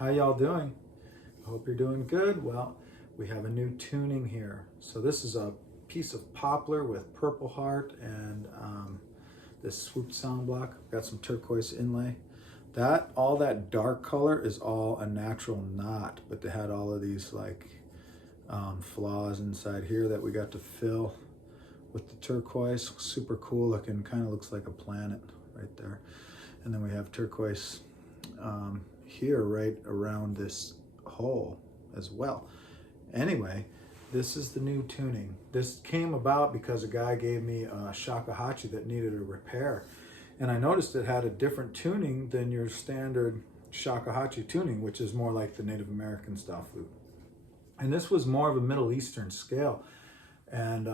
How y'all doing? I hope you're doing good. Well, we have a new tuning here. So this is a piece of poplar with purple heart and this swoop sound block. Got some turquoise inlay. All that dark color is all a natural knot, but they had all of these like flaws inside here that we got to fill with the turquoise. Super cool looking, kind of looks like a planet right there. And then we have turquoise here right around this hole as well. Anyway, this is the new tuning. This came about because a guy gave me a shakuhachi that needed a repair. And I noticed it had a different tuning than your standard shakuhachi tuning, which is more like the Native American style flute. And this was more of a Middle Eastern scale. And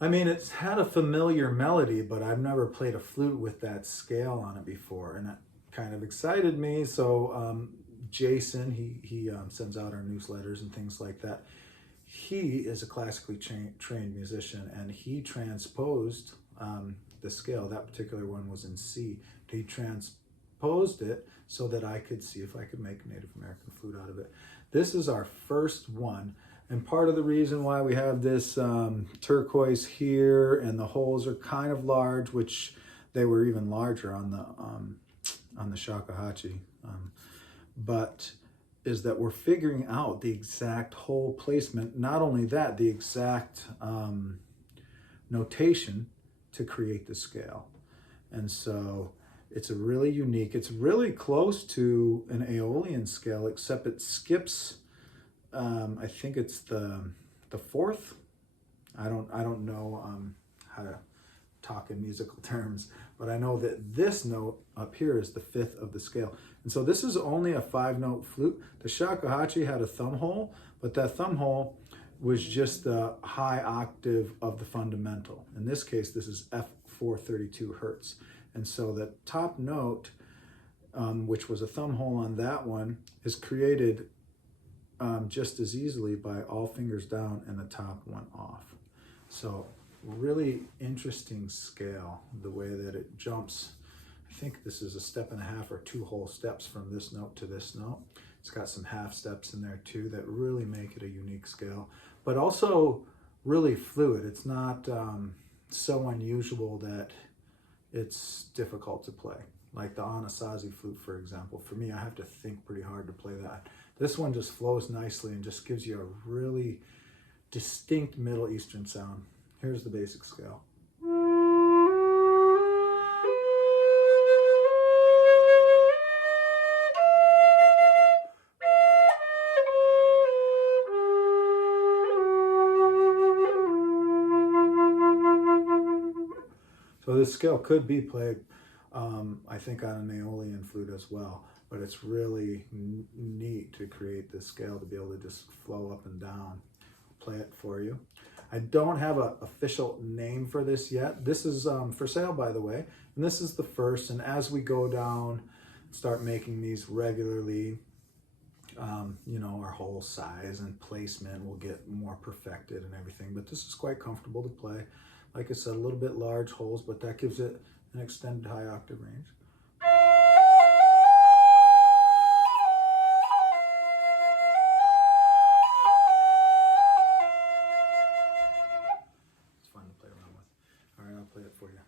I mean, it's had a familiar melody, but I've never played a flute with that scale on it before. And that kind of excited me. So Jason, he sends out our newsletters and things like that. He is a classically trained musician, and he transposed the scale. That particular one was in C. He transposed it so that I could see if I could make a Native American flute out of it. This is our first one, and part of the reason why we have this turquoise here, and the holes are kind of large, which they were even larger on the shakuhachi, but is that we're figuring out the exact hole placement. Not only that, the exact notation to create the scale. And so it's a really unique, it's really close to an aeolian scale, except it skips, I think it's the fourth. I don't know how to talk in musical terms, but I know that this note up here is the fifth of the scale. And so this is only a 5-note flute. The shakuhachi had a thumb hole, but that thumb hole was just the high octave of the fundamental. In this case, this is F432 hertz. And so the top note, which was a thumb hole on that one, is created just as easily by all fingers down and the top one off. So really interesting scale, the way that it jumps. I think this is a step and a half or 2 whole steps from this note to this note. It's got some half steps in there too that really make it a unique scale, but also really fluid. It's not so unusual that it's difficult to play. Like the Anasazi flute, for example. For me, I have to think pretty hard to play that. This one just flows nicely and just gives you a really distinct Middle Eastern sound. Here's the basic scale. So this scale could be played, I think, on an aeolian flute as well, but it's really neat to create this scale to be able to just flow up and down. I'll play it for you. I don't have an official name for this yet. This is for sale, by the way, and this is the first. And as we go down, start making these regularly, you know, our whole size and placement will get more perfected and everything. But this is quite comfortable to play. Like I said, a little bit large holes, but that gives it an extended high octave range. It's fun to play around with. All right, I'll play it for you.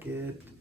like it.